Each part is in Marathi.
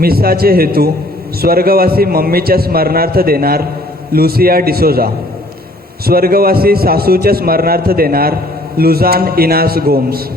मिसाचे हेतू स्वर्गवासी मम्मीच्या स्मरणार्थ देणार लुसिया डिसोजा, स्वर्गवासी सासूच्या स्मरणार्थ देणार लुझान इनास गोम्स.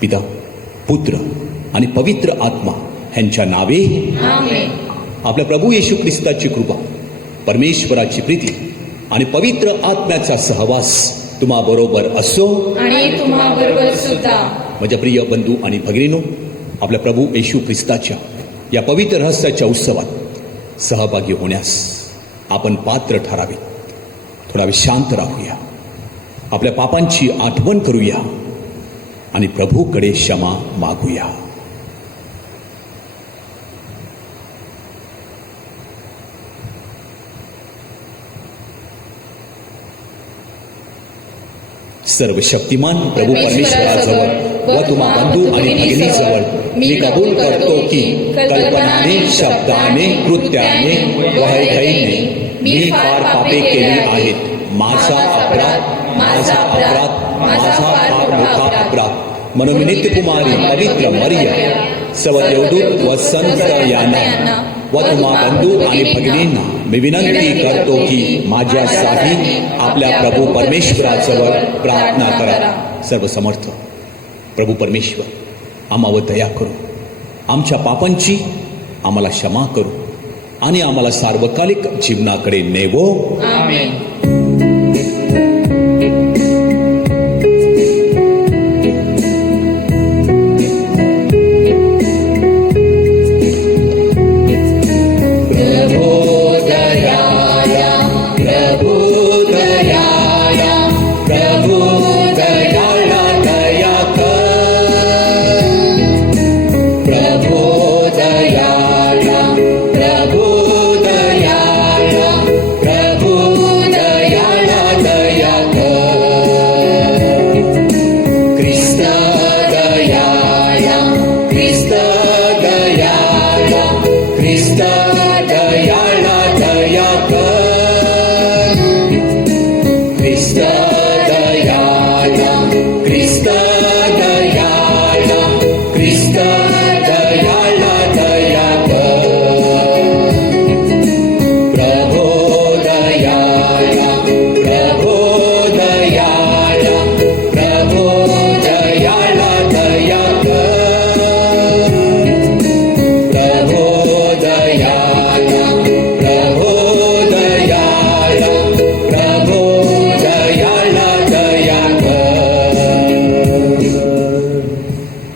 पिता, पुत्र आणि पवित्र आत्मा ह्यांच्या नावे आमेन. आपल्या प्रभू येशू ख्रिस्ताची कृपा, परमेश्वराची प्रीती आणि पवित्र आत्म्याचा सहवास तुम्हा बरोबर असो आणि तुम्हा बरोबर सुद्धा. माझ्या प्रिय बंधू आणि भगिनीनो, आपल्या प्रभू येशू ख्रिस्ताच्या या पवित्र रहस्याच्या उत्सवात सहभागी होण्यास आपण पात्र ठरावे. थोडा वेळ शांत राहूया, आपल्या पापांची आठवण करूया आणि प्रभूकडे क्षमा मागूया. सर्व शक्तिमान प्रभू परमेश्वराजवळ व तुम्हा बंधू आणि भगिनीजवळ मी कबूल करतो की कल्पनाने, शब्दाने, कृत्याने व हृदयाने मी फार पापे केली आहेत. माझा अपराध, माझा अपराध, माझा फार मोठा अपराध. म्हणून मी नित्यकुमारी पवित्र मरिया, सर्व देवदूत व संत यांना व तुम्हा बंधू आणि भगिनींना मी विनंती करतो की माझ्यासाठी आपल्या प्रभू परमेश्वराजवळ प्रार्थना करा. सर्व समर्थ प्रभू परमेश्वर आम्हावर दया करू, आमच्या पापांची आम्हाला क्षमा करू आणि आम्हाला सार्वकालिक जीवनाकडे नेवो. आमेन.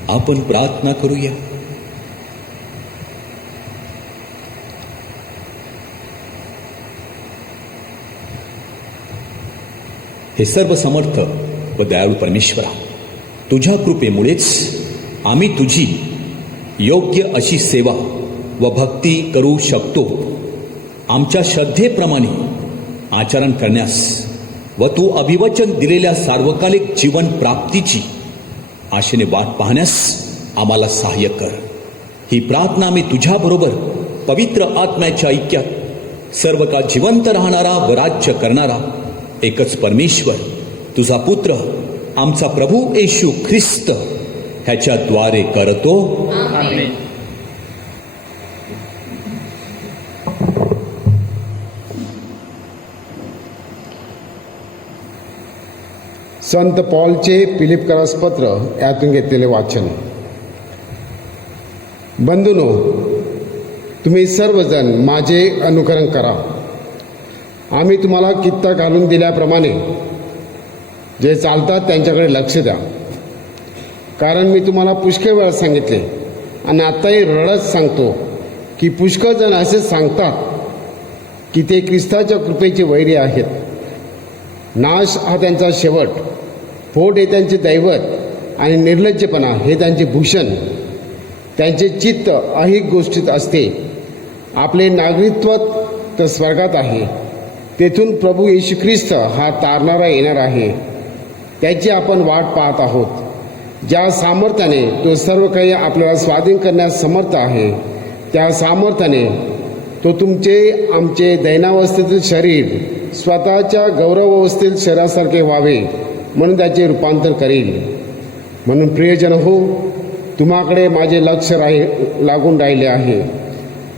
आपण प्रार्थना करूया. हे सर्व समर्थ व दयाळू परमेश्वरा, तुझ्या कृपेमुळेच आम्ही तुझी योग्य अशी सेवा व भक्ती करू शकतो. आमच्या श्रद्धेप्रमाणे आचरण करण्यास व तू अभिवचन दिलेल्या सार्वकालिक जीवन प्राप्तीची आशेने वाट पाहण्यास आम्हाला सहाय्य कर. ही प्रार्थना मी तुझ्याबरोबर पवित्र आत्म्याच्या ऐक्यात सर्व काळ जिवंत राहणारा व राज्य करणारा एकच परमेश्वर, तुझा पुत्र आमचा प्रभू येशू ख्रिस्त ह्याच्याद्वारे करतो. आमेन. संत पॉलचे फिलिपकरास पत्र यातून घेतलेले वाचन. बंधूनो, तुम्ही सर्वजण माझे अनुकरण करा. आम्ही तुम्हाला कित्ता घालून दिल्याप्रमाणे जे चालतात त्यांच्याकडे लक्ष द्या. कारण मी तुम्हाला पुष्कळ वेळा सांगितले आणि आत्ताही रडत सांगतो की पुष्कळ जण असेच सांगतात की ते ख्रिस्ताच्या कृपेचे वैरी आहेत. नाश हा त्यांचा शेवट, पोट हे त्यांचे दैवत आणि निर्लज्जपणा हे त्यांचे भूषण. त्यांचे चित्त अहिक गोष्टीत असते. आपले नागरिकत्व तर स्वर्गात आहे. तेथून प्रभू येशू ख्रिस्त हा तारणारा येणार आहे. त्याची आपण वाट पाहत आहोत. ज्या सामर्थ्याने तो सर्व काही आपल्याला स्वाधीन करण्यास समर्थ आहे, त्या सामर्थ्याने तो तुमचे आमचे दैनावस्थेतील शरीर स्वतःच्या गौरवावस्थेतील शरीरासारखे व्हावे म्हणून त्याचे रूपांतर करील. म्हणून प्रियजन हो, तुम्हाकडे माझे लक्ष लागून राहिले आहे.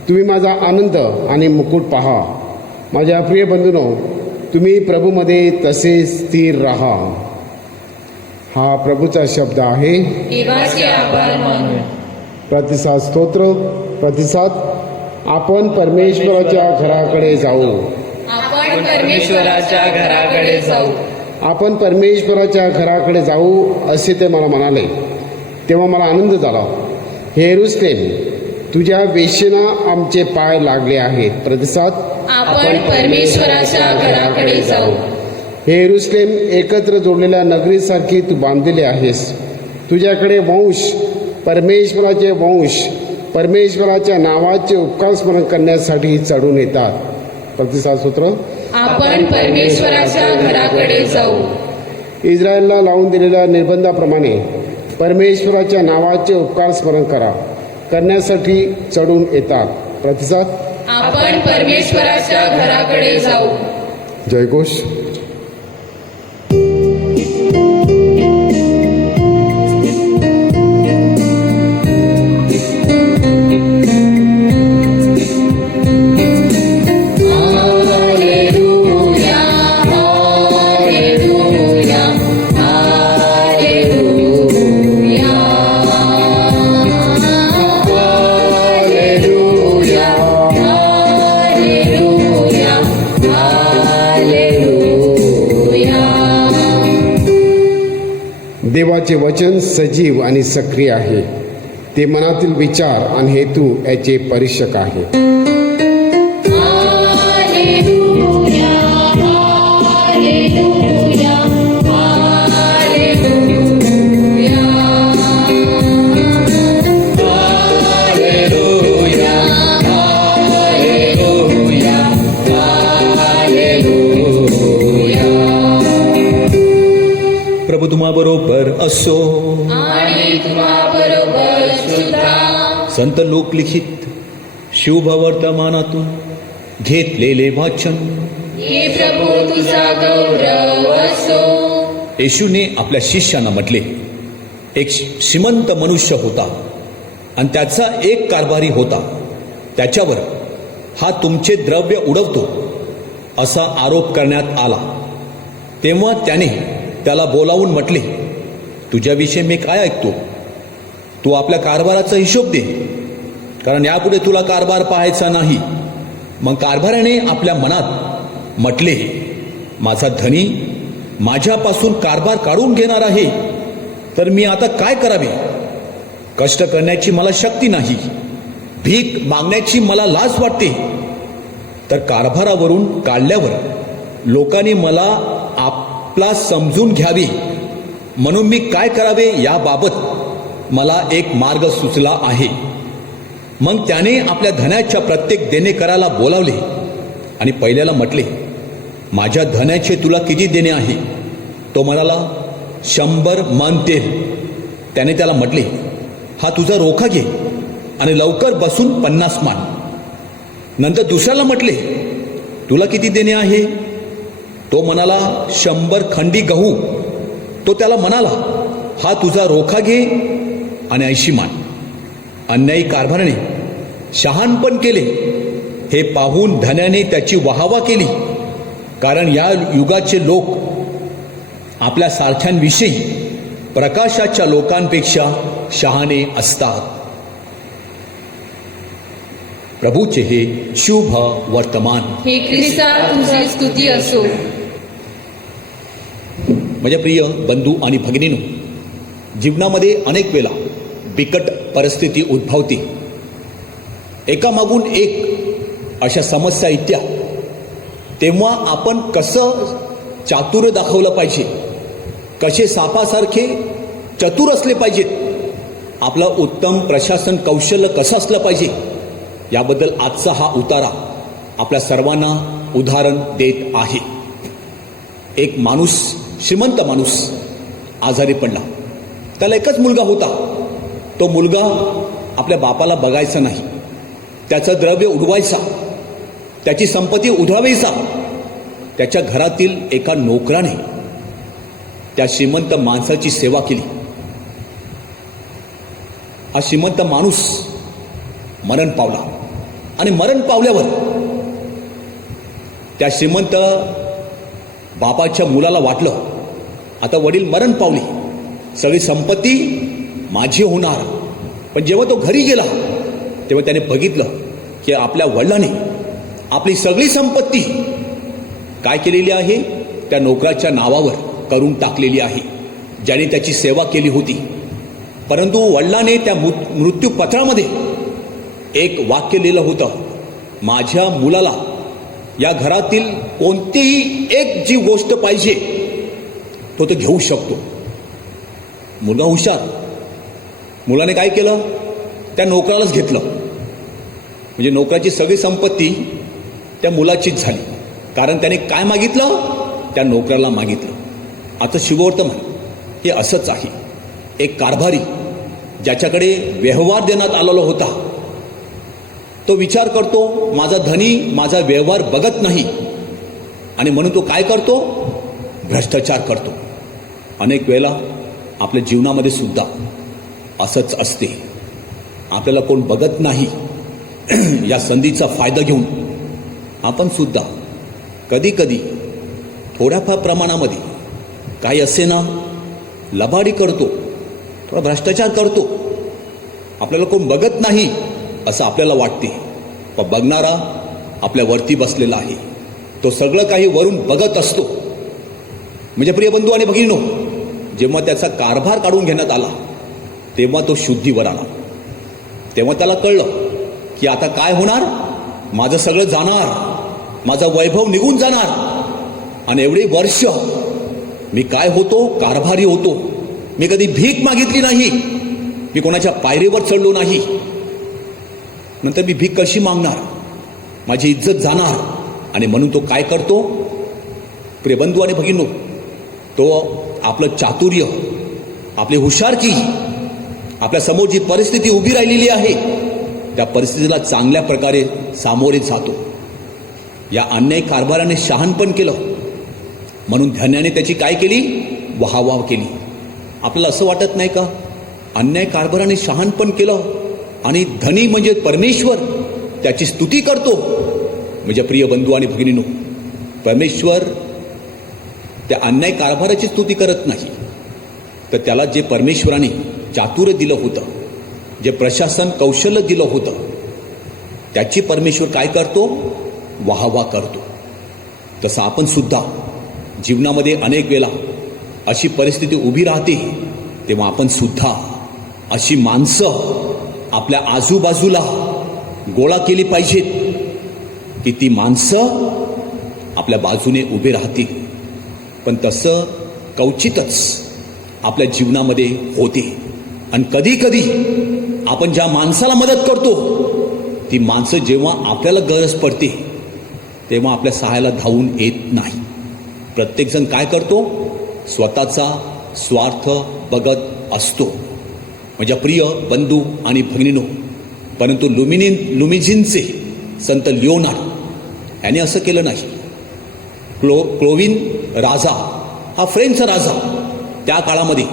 तुम्ही माझा आनंद आणि मुकुट पहा. माझ्या प्रिय बंधूंनो, तुम्ही प्रभूमध्ये तसे स्थिर राहा. हा प्रभूचा शब्द आहे. देवाचे आभार मानू. प्रतिसाद स्तोत्र. प्रतिसाद. आपण परमेश्वराच्या घराकडे जाऊ. आपण परमेश्वराच्या घराकडे जाऊ. आपण परमेश्वराच्या घराकडे जाऊ असे ते मला म्हणाले, तेव्हा मला आनंद झाला. हे यरूशलेम, तुझ्या वेशीनं आमचे पाय लागले आहेत. प्रतिसाद. आपण परमेश्वराच्या घराकडे जाऊ. हे यरूशलेम, एकत्र जोडलेल्या नगरीसारखी तू बांधलेली आहेस. तुझ्याकडे वंश, परमेश्वराचे वंश, परमेश्वराच्या नावाचे उपकार स्मरण करण्यासाठी चढून येतात. प्रतिसाद सूत्र. आपण परमेश्वराच्या घराकडे जाऊ. इस्रायलला लावून दिलेल्या निर्बंधाप्रमाणे परमेश्वराच्या नावाचे उपकार स्मरण करण्यासाठी चढून येतात. प्रतिसाद. आपण परमेश्वराच्या घराकडे जाऊ. जयघोष. देवाचे वचन सजीव आणि सक्रिय आहे. ते मनातील विचार आणि हेतू याचे परीक्षक आहे. प्रभू तुम्हाबरोबर असो. आणि तुम्हाबरोबर सुद्धा. संत लोकलिखित शुभवर्तमानातून घेतलेले वाचन. हे प्रभू तुझा गौरव असो. येशूने आपल्या शिष्यांना म्हटले, एक श्रीमंत मनुष्य होता आणि त्याचा एक कारभारी होता. त्याच्यावर हा तुमचे द्रव्य उडवतो असा आरोप करण्यात आला. तेव्हा त्याने त्याला बोलावून म्हटले, तुझ्याविषयी मी काय ऐकतो? तू आपल्या कारभाराचा हिशोब दे, कारण यापुढे तुला कारभार पाहायचा नाही. मग कारभाराने आपल्या मनात म्हटले, माझा धनी माझ्यापासून कारभार काढून घेणार आहे, तर मी आता काय करावे? कष्ट करण्याची मला शक्ती नाही, भीक मागण्याची मला लाज वाटते. तर कारभारावरून काढल्यावर लोकांनी मला आपला समजून घ्यावी म्हणून मी काय करावे याबाबत मला एक मार्ग सुचला आहे. मग त्याने आपल्या धनाच्या प्रत्येक देणेकराला बोलावले आणि पहिल्याला म्हटले, माझ्या धनाचे तुला किती देणे आहे? तो म्हणाला, 100 मन तेल. त्याने त्याला म्हटले, हा तुझा रोखा घे आणि लवकर बसून 50 मान. नंतर दुसऱ्याला म्हटले, तुला किती देणे आहे? तो म्हणाला, 100 खंडी गहू. तो त्याला म्हणाला, हा तुझा रोखा घे आणि ऐशिमान. अन्यायी कारभाराने शहाणपण केले हे पाहून धन्याने त्याची वाहवा केली, कारण या युगाचे लोक आपल्या सारख्यांविषयी प्रकाशाच्या लोकांपेक्षा शहाणे असतात. प्रभूचे हे शुभ वर्तमान. हे ख्रिस्ता तुझी स्तुती असो. माझ्या प्रिय बंधू आणि भगिनींनो, जीवनामध्ये अनेक वेळा बिकट परिस्थिती उद्भवते. एकामागून एक अशा समस्या येत्या. तेव्हा आपण कसं चातुर्य दाखवलं पाहिजे, कसे सापासारखे चतुर असले पाहिजेत, आपलं उत्तम प्रशासन कौशल्य कसं असलं पाहिजे, याबद्दल आजचा हा उतारा आपल्या सर्वांना उदाहरण देत आहे. एक माणूस, श्रीमंत माणूस आजारी पडला. त्याला एकच मुलगा होता. तो मुलगा आपल्या बापाला बघायचा नाही, त्याचं द्रव्य उडवायचा, त्याची संपत्ती उधळवायचा. त्याच्या घरातील एका नोकराने त्या श्रीमंत माणसाची सेवा केली. हा श्रीमंत माणूस मरण पावला आणि मरण पावल्यावर त्या श्रीमंत बापाच्या मुलाला वाटलं, आता वडील मरण पावली, सगळी संपत्ती माझी होणार. पण जेव्हा तो घरी गेला तेव्हा त्याने बघितलं की आपल्या वडिलांनी आपली सगळी संपत्ती काय केलेली आहे, त्या नोकराच्या नावावर करून टाकलेली आहे, ज्याने त्याची सेवा केली होती. परंतु वडिलांने त्या मृत्यूपत्रामध्ये एक वाक्य लिहिलं होतं, माझ्या मुलाला या घरातील कोणतीही एक जी गोष्ट पाहिजे तो घेऊ शकतो. मुलगा हुशार. मुलाने काय केलं, त्या नोकरालाच घेतलं. म्हणजे नोकराची सगळी संपत्ती त्या मुलाचीच झाली, कारण त्याने काय मागितलं, त्या नोकराला मागितलं. आता शुभवर्तमान हे असंच आहे. एक कारभारी ज्याच्याकडे व्यवहार देण्यात आलेला होता, तो विचार करतो माझा धनी माझा व्यवहार बघत नाही, आणि म्हणून तो काय करतो, भ्रष्टाचार करतो. अनेक वेळेला आपल्या जीवनामध्ये सुद्धा असंच असते. आपल्याला कोण बघत नाही या संधीचा फायदा घेऊन आपण सुद्धा कधी कधी थोड्याफार प्रमाणामध्ये काही असे ना लबाडी करतो, थोडा भ्रष्टाचार करतो. आपल्याला कोण बघत नाही असं आपल्याला वाटते, पण बघणारा आपल्या वरती बसलेला आहे. तो सगळं काही वरून बघत असतो. म्हणजे प्रिय बंधू आणि भगिनीनो, जेव्हा त्याचा कारभार काढून घेण्यात आला तेव्हा तो शुद्धीवर आला. तेव्हा त्याला कळलं की आता काय होणार, माझं सगळं जाणार, माझा वैभव निघून जाणार. आणि एवढी वर्ष मी काय होतो, कारभारी होतो. मी कधी भीक मागितली नाही, मी कोणाच्या पायरीवर चढलो नाही. नंतर मी भीक कशी मागणार, माझी इज्जत जाणार. आणि म्हणून तो काय करतो, प्रिय बंधू आणि भगिनीनो, तो आपलं चातुर्य, आपली हुशारकी, आपल्या समोर जी परिस्थिती उभी राहिलेली आहे त्या परिस्थितीला चांगल्या प्रकारे सामोरे जातो. या अन्यायी कारभाराने शहाणपण केलं, म्हणून धन्याने त्याची काय केली, वाहवाह केली. आपल्याला असं वाटत नाही का, अन्याय कारभाराने शहाणपण केलं आणि धनी म्हणजे परमेश्वर त्याची स्तुती करतो. म्हणजे प्रिय बंधू आणि भगिनीनो, परमेश्वर त्या अन्याय कारभाराची स्तुती करत नाही, तर त्याला जे परमेश्वराने चातुर्य दिलं होतं, जे प्रशासन कौशल्य दिलं होतं, त्याची परमेश्वर काय करतो, वाहवा करतो. तसं आपण सुद्धा जीवनामध्ये अनेक वेळा अशी परिस्थिती उभी राहते, तेव्हा आपण सुद्धा अशी माणसं आपल्या आजूबाजूला गोळा केली पाहिजेत की ती माणसं आपल्या बाजूने उभी राहतील. पण तसं क्वचितच आपल्या जीवनामध्ये होते. आणि कधी कधी आपण ज्या माणसाला मदत करतो ती माणसं जेव्हा आपल्याला गरज पडते तेव्हा आपल्या सहाय्याला धावून येत नाही. प्रत्येकजण काय करतो, स्वतःचा स्वार्थ बघत असतो. माझ्या प्रिय बंधू आणि भगिनीनो, परंतु लुमिजिनचे संत लिओनार्ड याने असं केलं नाही. क्लोविन राजा हा फ्रेंचचा राजा त्या काळामध्ये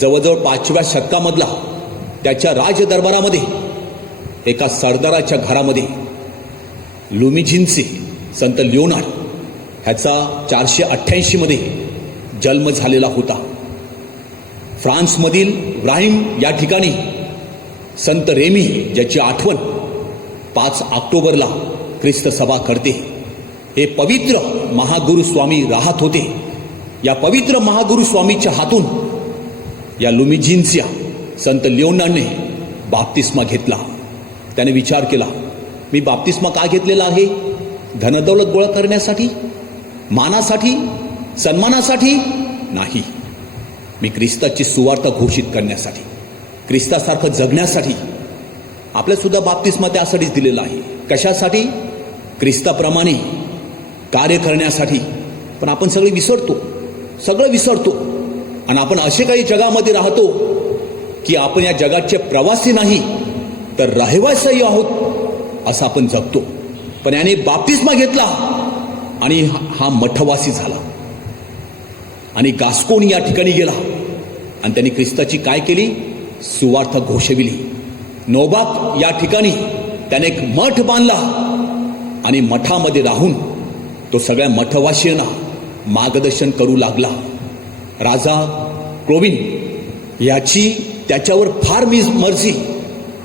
जवळजवळ 5व्या शतकामधला त्याच्या राजदरबारामध्ये एका सरदाराच्या घरामध्ये लुमिझिनचे संत लिओनार्ड ह्याचा 488 मध्ये जन्म झालेला होता. फ्रान्समधील व्राईम या ठिकाणी संत रेमी ज्याची आठवण 5 ऑक्टोबरला ख्रिस्त सभा करते. हे पवित्र महागुरु स्वामी राहत होते. या पवित्र महागुरु स्वामीच्या हातून या लुमिझिनच्या संत लिओनार्डने बाप्तिस्मा घेतला. त्याने विचार केला, मी बाप्तिस्मा का घेतलेला आहे? धनदौलत गोळा करण्यासाठी, मानासाठी, सन्मानासाठी नाही. मी ख्रिस्ताची सुवार्ता घोषित करण्यासाठी, ख्रिस्तासारखं जगण्यासाठी. आपल्या सुद्धा बाप्तिस्मा त्यासाठीच दिलेला आहे. कशासाठी? ख्रिस्ताप्रमाणे कार्य करण्यासाठी. पण आपण सगळं विसरतो आणि आपण असे काही जगामध्ये राहतो की आपण या जगाचे प्रवासी नाही तर रहिवासी आहोत असं आपण जगतो. पण याने बाप्तिस्मा घेतला आणि हा मठवासी झाला आणि गास्कोन या ठिकाणी गेला आणि त्यांनी ख्रिस्ताची काय केली? सुवार्ता घोषविली. नोबाक या ठिकाणी त्याने एक मठ बांधला आणि मठामध्ये राहून तो सगळ्या मठवासियांना मार्गदर्शन करू लागला. राजा क्लोविन याची त्याच्यावर फार मर्जी,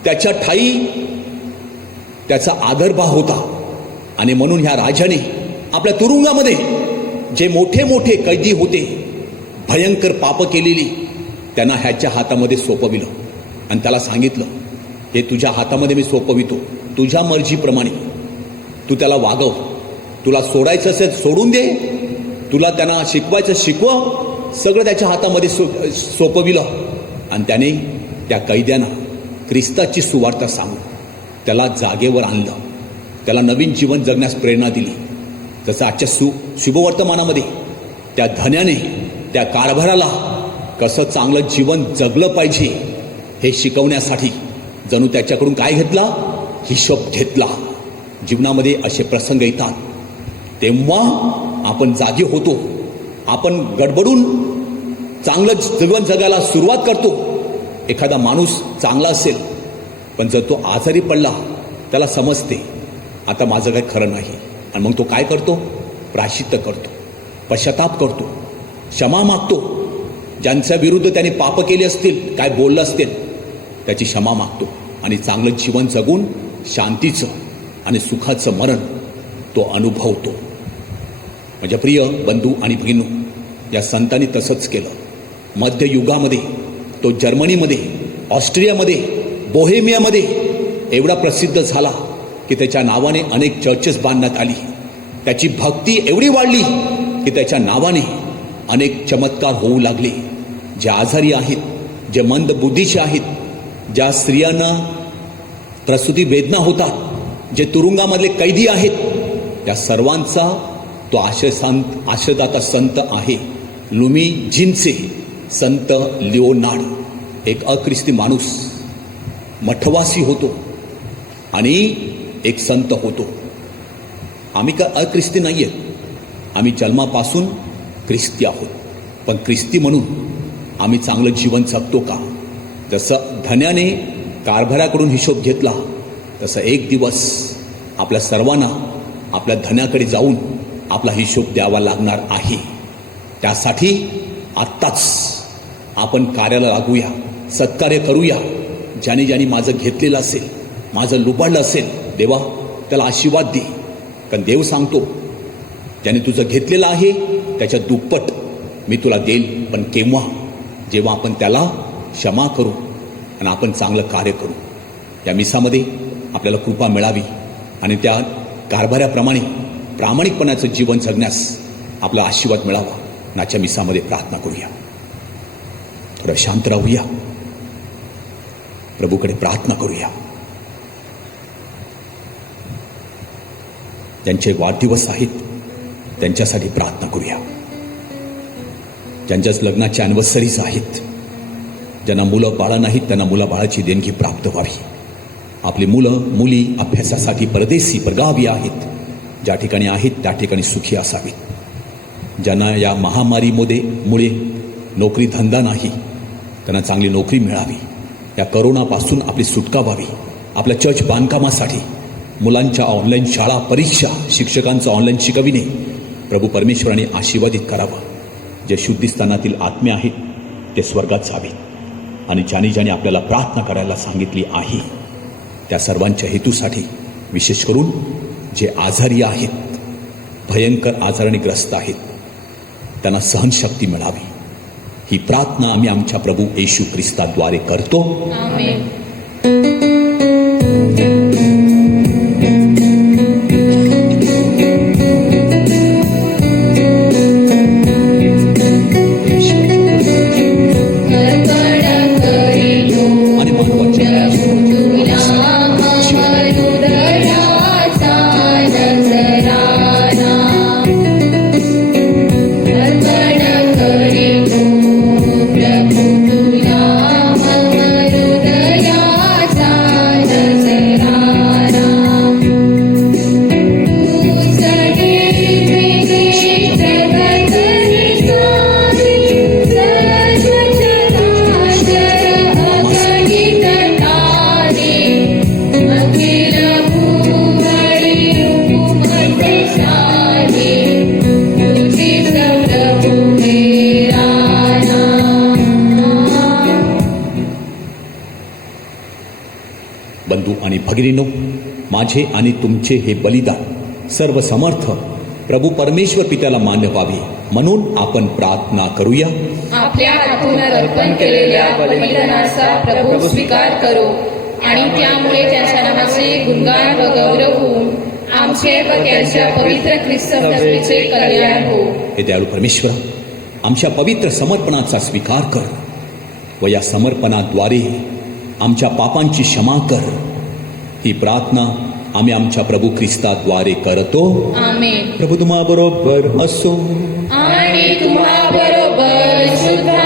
त्याच्या ठाई त्याचा आदरभाव होता आणि म्हणून ह्या राजाने आपल्या तुरुंगामध्ये जे मोठे मोठे कैदी होते, भयंकर पाप केलेली, त्यांना ह्याच्या हातामध्ये सोपविलं आणि त्याला सांगितलं, हे तुझ्या हातामध्ये मी सोपवितो, तुझ्या मर्जीप्रमाणे तू त्याला वागव. तुला सोडायचं असेल सोडून दे, तुला त्यांना शिकवायचं शिकव. सगळं त्याच्या हातामध्ये सोपविलं आणि त्याने त्या कैद्यांना ख्रिस्ताची सुवार्ता सांगून त्याला जागेवर आणलं. त्याला नवीन जीवन जगण्यास प्रेरणा दिली. जसं आजच्या शुभवर्तमानामध्ये त्या धन्याने त्या कारभाराला कसं चांगलं जीवन जगलं पाहिजे हे शिकवण्यासाठी जणू त्याच्याकडून काय घेतला? हिशोब घेतला. जीवनामध्ये असे प्रसंग येतात तेव्हा आपण जागे होतो. आपण गडबडून चांगलं जीवन जगायला सुरुवात करतो. एखादा माणूस चांगला असेल पण जर तो आजारी पडला त्याला समजते आता माझं काही खरं नाही आणि मग तो काय करतो? प्रायश्चित्त करतो, पश्चाताप करतो, क्षमा मागतो. ज्यांच्या विरुद्ध त्याने पाप केले असतील, काय बोललं असतील, त्याची क्षमा मागतो आणि चांगलं जीवन जगून शांतीचं आणि सुखाचं मरण तो अनुभवतो. माझ्या प्रिय बंधू आणि भगिनींनो, या संतांनी तसंच केलं. मध्ययुगामध्ये तो जर्मनीमध्ये, ऑस्ट्रियामध्ये, बोहेमियामध्ये एवढा प्रसिद्ध झाला की त्याच्या नावाने अनेक चर्चेस बांधण्यात आली. त्याची भक्ती एवढी वाढली की त्याच्या नावाने अनेक चमत्कार होऊ लागले. जे आजारी आहेत, जे मंद बुद्धीचे आहेत, ज्या स्त्रियांना प्रसूती वेदना होतात, जे तुरुंगामधले कैदी आहेत, त्या सर्वांचा तो आश्रयदाता संत आहे. लुमिझिनचे संत लिओनार्ड. एक अख्रिस्ती माणूस, मठवासी होतो आणि एक संत होतो. आम्ही का अख्रिस्ती नाही आहेत, आम्ही जन्मापासून ख्रिस्ती आहोत. पण ख्रिस्ती म्हणून आम्ही चांगलं जीवन जगतो का? जसं धन्याने कारभाराकडून हिशोब घेतला तसं एक दिवस आपल्या सर्वांना आपल्या धन्याकडे जाऊन आपला हिशोब द्यावा लागणार आहे. त्यासाठी आत्ताच आपण कार्याला लागूया, सत्कार्य करूया. ज्याने ज्याने माझं घेतलेलं असेल, माझं लुबाडलं असेल, देवा त्याला आशीर्वाद दे. कारण देव सांगतो, ज्याने तुझं घेतलेलं आहे त्याच्या दुप्पट मी तुला देईल. पण केव्हा? जेव्हा आपण त्याला क्षमा करू आणि आपण चांगलं कार्य करू. या मिसामध्ये आपल्याला कृपा मिळावी आणि त्या कारभाराप्रमाणे प्रामाणिकपणाचं जीवन जगण्यास आपला आशीर्वाद मिळावा. नाच्या मिसामध्ये प्रार्थना करूया. थोडं शांत राहूया, प्रभूकडे प्रार्थना करूया. ज्यांचे वाढदिवस आहेत त्यांच्यासाठी प्रार्थना करूया. ज्यांच्याच लग्नाची अॅनिव्हर्सरीज आहेत, ज्यांना मुलं बाळं नाहीत त्यांना मुलाबाळाची देणगी प्राप्त व्हावी. आपली मुलं मुली अभ्यासासाठी परदेशी परगावी आहेत, ज्या ठिकाणी आहेत त्या ठिकाणी सुखी असावीत. ज्यांना या महामारीमुळे नोकरी धंदा नाही त्यांना चांगली नोकरी मिळावी. या करोनापासून आपली सुटका व्हावी, आपल्या चर्च बांधकामासाठी, मुलांच्या ऑनलाईन शाळा परीक्षा, शिक्षकांचं ऑनलाईन शिकविणे प्रभू परमेश्वराने आशीर्वादित करावं. जे शुद्धीस्थानातील आत्मे आहेत ते स्वर्गात जावेत आणि ज्याने ज्याने आपल्याला प्रार्थना करायला सांगितली आहे त्या सर्वांच्या हेतूसाठी, विशेष करून जे आजारी आहेत, भयंकर आजाराने ग्रस्त आहेत, त्यांना सहनशक्ती मिळावी, ही प्रार्थना आम्ही आमच्या प्रभू येशू ख्रिस्ताद्वारे करतो. आमेन. आणि महत्वाचे बंधू आणि भगिनींनो, माझे आणि तुमचे हे बलिदान सर्व समर्थ प्रभू परमेश्वर पित्याला मान्य व्हावे म्हणून आपण प्रार्थना करूया. आपल्या हातून अर्पण केलेल्या बलिदानाचा प्रभू स्वीकार करो आणि त्यामुळे त्याच्या नावाचे गुणगान व गौरव होऊन आमचे व त्याच्या पवित्र ख्रिस्त मसीचे कल्याण हो. हे दयाळू परमेश्वरा, आमच्या पवित्र समर्पणाचा स्वीकार कर व या समर्पणाद्वारे आमच्या पापांची क्षमा कर. ही प्रार्थना आम्ही आमच्या प्रभू ख्रिस्ताद्वारे करतो. आमेन. प्रभू तुम्हा बरोबर असो. आणि तुम्हा बरोबर सुद्धा.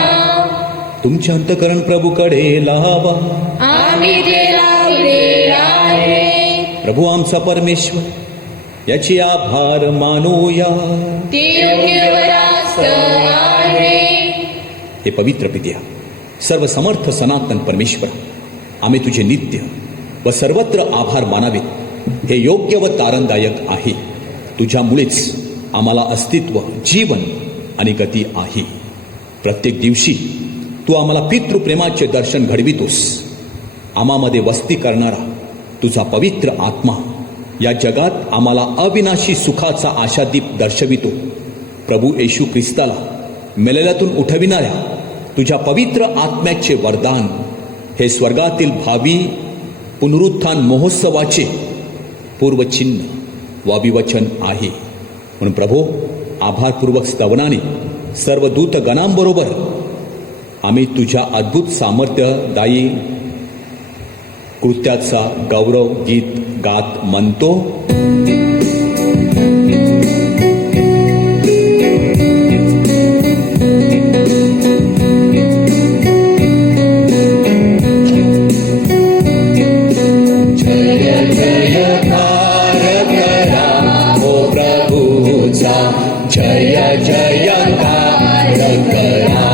तुमचे अंतकरण प्रभूकडे लावा. आम्ही ते लावले आहे. प्रभू आमचा परमेश्वर याची आभार मानूया. ते योग्य व रास्त आहे. हे पवित्र पित्या, सर्व समर्थ सनातन परमेश्वर, आम्ही तुझे नित्य व सर्वत्र आभार मानावेत. हे योग्य व तारणदायक आहे. तुझ्यामुळेच आम्हाला अस्तित्व, जीवन आणि गती आहे. प्रत्येक दिवशी तू आम्हाला पितृप्रेमाचे दर्शन घडवितोस. आम्हामध्ये वस्ती करणारा तुझा पवित्र आत्मा या जगात आम्हाला अविनाशी सुखाचा आशादीप दर्शवितो. प्रभू येशू ख्रिस्ताला मेलेल्यातून उठविणाऱ्या तुझ्या पवित्र आत्म्याचे वरदान हे स्वर्गातील भावी पुनरुत्थान महोत्सवाचे पूर्वचिन्ह व अभिवचन आहे. म्हणून प्रभो, आभारपूर्वक स्तवनाने सर्व दूतगणांबरोबर आम्ही तुझ्या अद्भुत सामर्थ्यदायी कृत्याचा गौरव गीत गात म्हणतो. जय जयकार करा.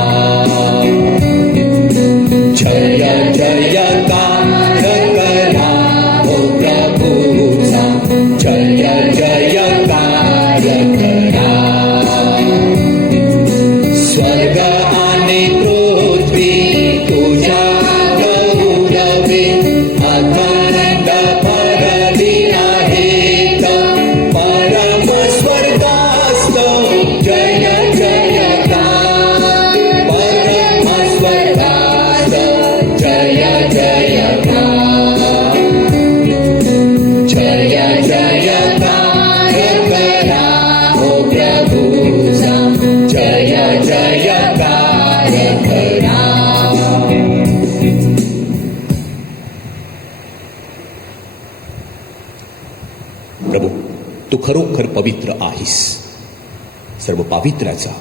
जय जयकार करा ओ प्रभूचा. जय जयकार करा. स्वर्ग आणि पृथ्वी तुझ्या गौरवे अखंड भरली आहेत. परम स्वर्गास्त जय जयकार. परम स्वर्गास्त जय जयकार. जय जयकार करा ओ प्रभूचा. जय जयकार करा. प्रभू, तू खरोखर पवित्र आहेस. सर्व पावित्र्याचा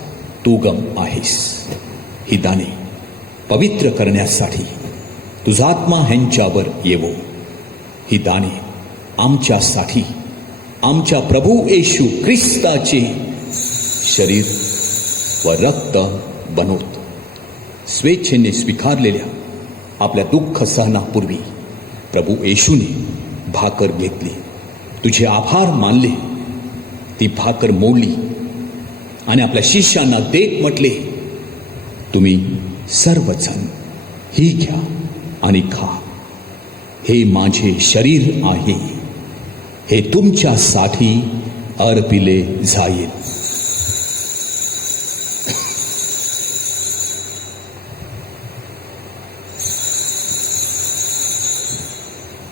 तू गम आहेस. ही दाने पवित्र करण्यासाठी तुझा आत्मा ह्यांच्यावर येवो. ही दाने आमच्यासाठी आमच्या प्रभू येशू ख्रिस्ताचे शरीर व रक्त बनवत स्वेच्छेने स्वीकारलेल्या आपल्या दुःख सहनापूर्वी प्रभू येशूने भाकर घेतली, तुझे आभार मानले, ती भाकर मोडली आणि आपल्या शिष्यांना देत म्हटले, तुम्ही सर्वजण ही घ्या आणि खा, हे माझे शरीर आहे, हे तुमच्यासाठी अर्पिले जाईल.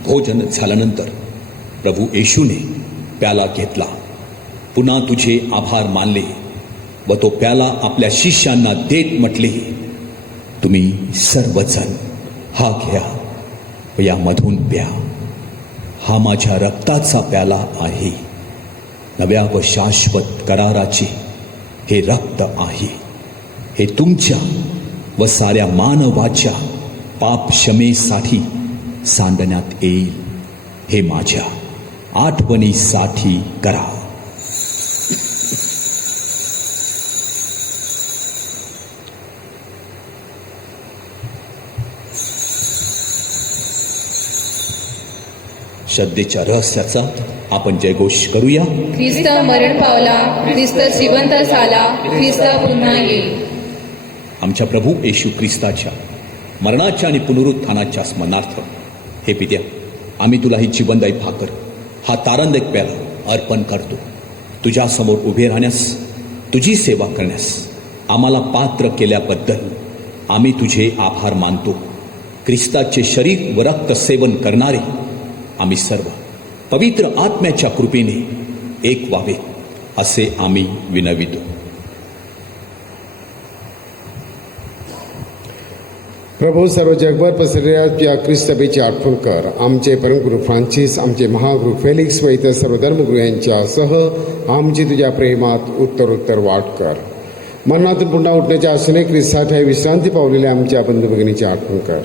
भोजन झाल्यानंतर प्रभू येशूने प्याला घेतला, पुन्हा तुझे आभार मानले व तो प्याला आपल्या शिष्यांना देत म्हटले, तुम्ही सर्वजण हा घ्या व यामधून प्या, हा माझ्या रक्ताचा प्याला आहे, नव्या व शाश्वत कराराचे हे रक्त आहे, हे तुमच्या व साऱ्या मानवाच्या पाप क्षमेसाठी सांडण्यात येईल, हे माझ्या आठवणीसाठी करा. श्रद्धेच्या रहस्याचा आपण जयघोष करूया. ख्रिस्त मरण पावला, ख्रिस्त जिवंत झाला, ख्रिस्त पुन्हा येईल. आमच्या प्रभू येशू ख्रिस्ताच्या मरणाच्या आणि पुनरुत्थानाच्या स्मरणार्थ हे पित्या, आम्ही तुला ही जीवनदायी भाकर, हा तारंदक प्याला अर्पण करतो. तुझ्या समोर उभे राहण्यास, तुझी सेवा करण्यास आम्हाला पात्र केल्याबद्दल आम्ही तुझे आभार मानतो. ख्रिस्ताचे शरीर व रक्त सेवन करणारे आम्ही सर्व पवित्र आत्म्याच्या कृपेने एक व्हावे असे आम्ही विनवितो. प्रभू, सर्व जगभर पसरलेल्या तुझ्या ख्रिस्त सभेची आठवण कर. आमचे परमगुरू फ्रान्सिस, आमचे महागुरू फेलिक्स व इतर सर्व धर्मगुरू यांच्यासह आमची तुझ्या प्रेमात उत्तरोत्तर वाढ कर. मरणातून पुन्हा उठण्याच्या आशेने ख्रिस्तासाठी विश्रांती पावलेल्या आमच्या बंधू भगिनीची आठवण कर.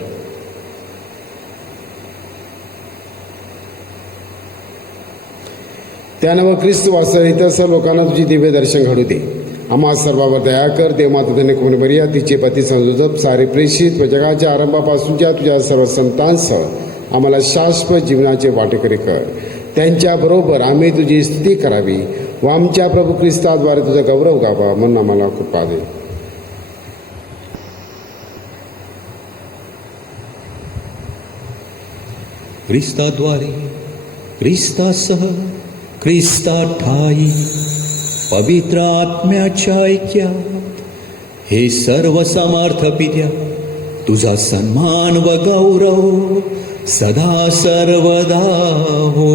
त्यानं व ख्रिस्त वास्तव इतर सर्व लोकांना तुझी दिव्य दर्शन घडू दे. आम्हा सर्वांवर दया कर. देवमाता धन्य कोणी बरिया, तिचे पती संजोजप, सारे प्रेषित व जगाच्या आरंभापासूनच्या तुझ्या सर्व संतांसह आम्हाला शाश्वत जीवनाचे वाटेकरी कर. त्यांच्याबरोबर आम्ही तुझी स्तुती करावी व आमच्या प्रभू ख्रिस्ताद्वारे तुझा गौरव गावा, म्हणून आम्हाला कृपा दे. ख्रिस्ताद्वारे, ख्रिस्तासह, ख्रिस्ताठायी पवित्र आत्म्याच्या ऐक्यात हे सर्व समर्थ पित्या, तुझा सन्मान व गौरव सदा सर्वदा हो.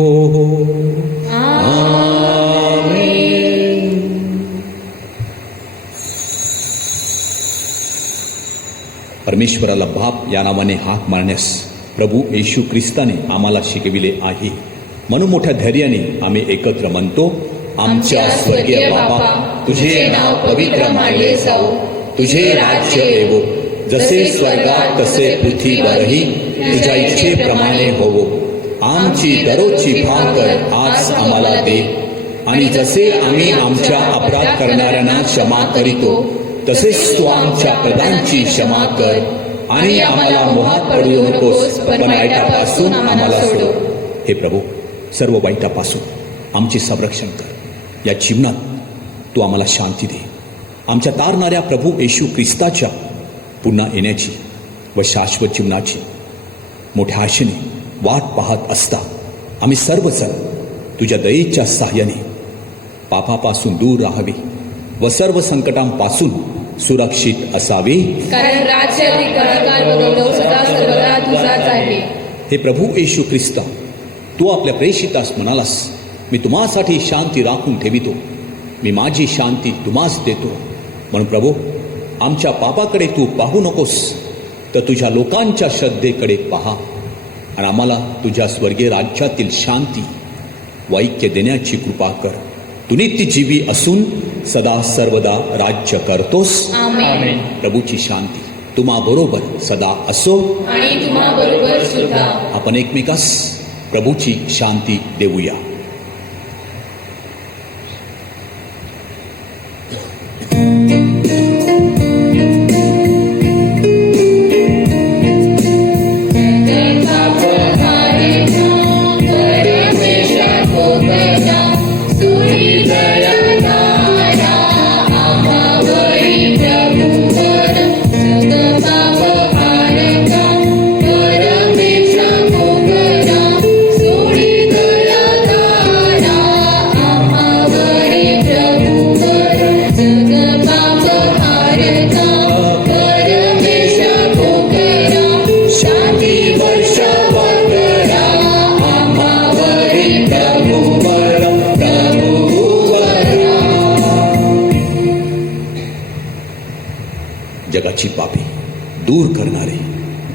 परमेश्वराला बाप या नावाने हाक मारण्यास प्रभू येशू ख्रिस्ताने आम्हाला शिकविले आहे. म्हणून मोठ्या धैर्याने आम्ही एकत्र म्हणतो, आमच्या स्वर्गीय बापा, तुझे नाव पवित्र मानले जाओ, तुझे राज्य येवो, जसे स्वर्गात तसे पृथ्वीवरही तुझ्या इच्छेप्रमाणे होवो. आमची दररोजची भाकर आज आम्हाला दे, आणि जसे आम्ही आमच्या अपराध करणाऱ्यांना क्षमा करीतो, तसेच तू आमच्या अपराधांची क्षमा कर, आणि आम्हाला मोहात पडू नकोस, पण वाईटापासून आम्हाला सोडव. हे प्रभू, सर्व वाईटापासून आमचे संरक्षण कर. या जीवनात तू आम्हाला शांती दे. आमच्या तारणाऱ्या प्रभू येशू ख्रिस्ताच्या पुन्हा येण्याची व शाश्वत जीवनाची मोठ्या आशेने वाट पाहत असता आम्ही सर्वजण तुझ्या दयेच्या साह्याने पापापासून दूर राहावे व सर्व संकटांपासून सुरक्षित असावे. कारण राज्य, अधिकार व गौरव सदा सर्वदा तुझाच आहे. हे प्रभू येशू ख्रिस्ता, तू आपल्या प्रेषितास म्हणालास, मी तुम्हासाठी शांती राखून ठेवितो, मी माझी शांती तुम्हास देतो. म्हणून प्रभू, आमच्या पापाकडे तू पाहू नकोस, तर तुझ्या लोकांच्या श्रद्धेकडे पहा आणि आम्हाला तुझ्या स्वर्गीय राज्यातील शांती व ऐक्य देण्याची कृपा कर. तू नित्यजीवी असून सदा सर्वदा राज्य करतोस. आमेन. प्रभूची शांती तुम्हा बरोबर सदा असो आणि तुम्हा बरोबर सुद्धा. आपण एकमेकास प्रभूची शांती देऊया.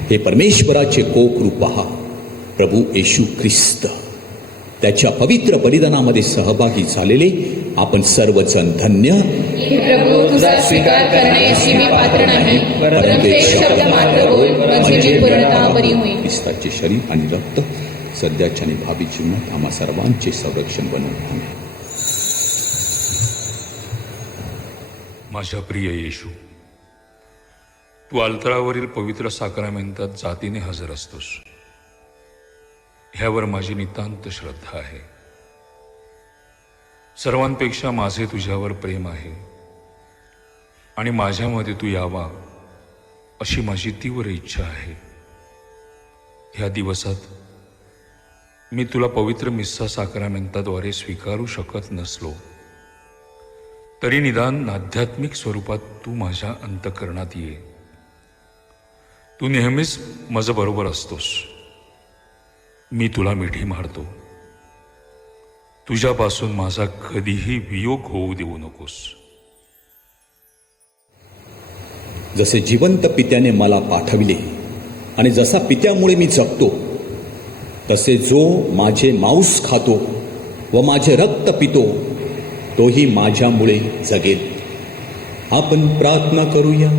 हे परमेश्वराचे कोक रूप पहा, प्रभू येशू ख्रिस्त. त्याच्या पवित्र बलिदानामध्ये सहभागी झालेले आपण सर्वजण धन्य. हे प्रभू, तुझा स्वीकार करण्याची मी पात्र नाही, परंतु एक शब्द मात्र बोल, म्हणजे पूर्णतः बरी होईल. ख्रिस्ताचे शरीर आणि रक्त सध्याच्या आणि भावी जीवनात आम्हा सर्वांचे संरक्षण बनवून. आमेन. माझ्या प्रिय येशू, तू अल्तरावरील पवित्र साक्रामेंतात जातीने हजर असतोस. ह्यावर माझी नितांत श्रद्धा आहे. सर्वांपेक्षा माझे तुझ्यावर प्रेम आहे आणि माझ्यामध्ये तू यावा अशी माझी तीव्र इच्छा आहे. ह्या दिवसात मी तुला पवित्र मिस्सा साक्रामेंताद्वारे स्वीकारू शकत नसलो तरी निदान आध्यात्मिक स्वरूपात तू माझ्या अंतःकरणात ये. तू नेहमीच माझं बरोबर असतोस. मी तुला मिठी मारतो. तुझ्यापासून माझा कधीही वियोग होऊ देऊ नकोस. जसे जिवंत पित्याने मला पाठविले आणि जसा पित्यामुळे मी जगतो, तसे जो माझे मांस खातो व माझे रक्त पितो तोही माझ्यामुळे जगेल. आपण प्रार्थना करूया.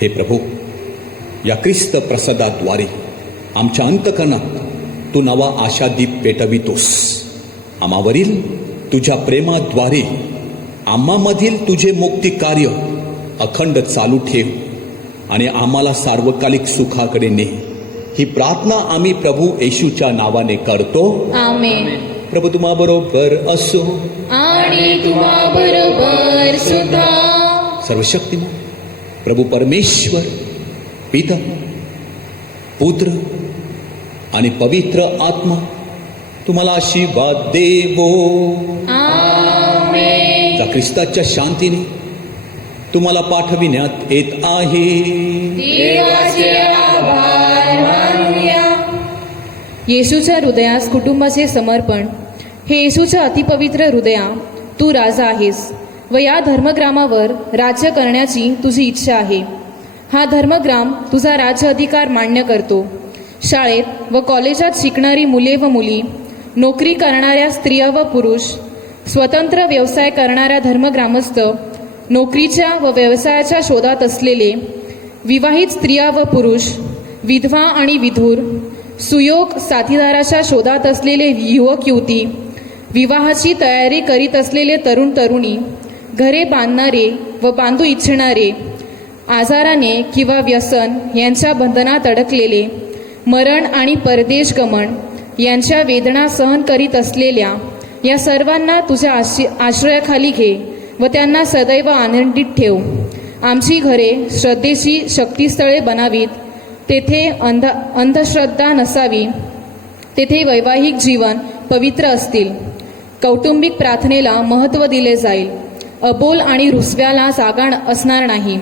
हे प्रभू, या ख्रिस्त प्रसादाद्वारे आमच्या अंतकरणात तू नवा आशादीप पेटवितोस. आम्हावरील तुझ्या प्रेमाद्वारे आम्हामधील तुझे मुक्ती कार्य अखंड चालू ठेव आणि आम्हाला सार्वकालिक सुखाकडे ने. ही प्रार्थना आम्ही प्रभू येशूच्या नावाने करतो. आमेन. प्रभू तुम्हा बरोबर असो आणि तुम्हा बरोबर सुद्धा. सर्वशक्तिमान प्रभू परमेश्वर पिता, पुत्र आणि पवित्र आत्मा तुम्हाला आशीर्वाद देवो. आमेन. त्या ख्रिस्ताच्या शांतीने तुम्हाला पाठविण्यात येत आहे. देवाचे आभार मानूया. येशूच्या हृदयास कुटुंबाचे समर्पण. हे येशूच्या अतिपवित्र हृदया, तू राजा आहेस व या धर्मग्रामावर राज्य करण्याची तुझी इच्छा आहे. हा धर्मग्राम तुझा राज्य अधिकार मान्य करतो. शाळेत व कॉलेजात शिकणारी मुले व मुली, नोकरी करणाऱ्या स्त्रिया व पुरुष, स्वतंत्र व्यवसाय करणाऱ्या धर्मग्रामस्थ, नोकरीच्या व व्यवसायाच्या शोधात असलेले, विवाहित स्त्रिया व पुरुष, विधवा आणि विधूर, सुयोग साथीदाराच्या शोधात असलेले युवक युवती, विवाहाची तयारी करीत असलेले तरुण तरुणी, घरे बांधणारे व बांधू इच्छिणारे, आजाराने किंवा व्यसन यांच्या बंधनात अडकलेले, मरण आणि परदेश गमन यांच्या वेदना सहन करीत असलेल्या या सर्वांना तुझ्या आश्रयाखाली घे व त्यांना सदैव आनंदित ठेव. आमची घरे श्रद्धेची शक्तिस्थळे बनावीत, तेथे अंधश्रद्धा नसावी, तेथे वैवाहिक जीवन पवित्र असतील, कौटुंबिक प्रार्थनेला महत्त्व दिले जाईल, अबोल आणि रुसव्याला जागा असणार नाही,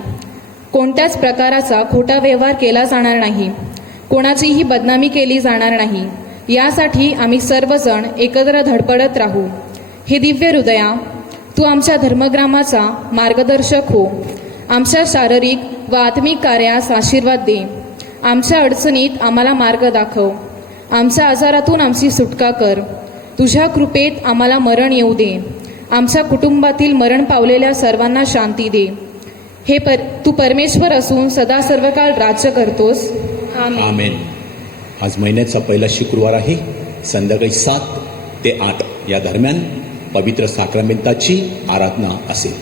कोणत्याच प्रकाराचा खोटा व्यवहार केला जाणार नाही, कोणाचीही बदनामी केली जाणार नाही. यासाठी आम्ही सर्वजण एकत्र धडपडत राहू. हे दिव्य हृदया, तू आमच्या धर्मग्रामाचा मार्गदर्शक हो. आमच्या शारीरिक व आत्मिक कार्यास आशीर्वाद दे. आमच्या अडचणीत आम्हाला मार्ग दाखव. आमच्या आजारातून आमची सुटका कर. तुझ्या कृपेत आम्हाला मरण येऊ दे. आमच्या कुटुंबातील मरण पावलेल्या सर्वांना शांती दे. तू परमेश्वर असून सदा सर्वकाळ राज्य करतोस. आमेन. आज महिन्याचा पहिला शुक्रवार आहे. संध्याकाळी 7 ते 8 या दरम्यान पवित्र साक्रामेंताची आराधना असेल.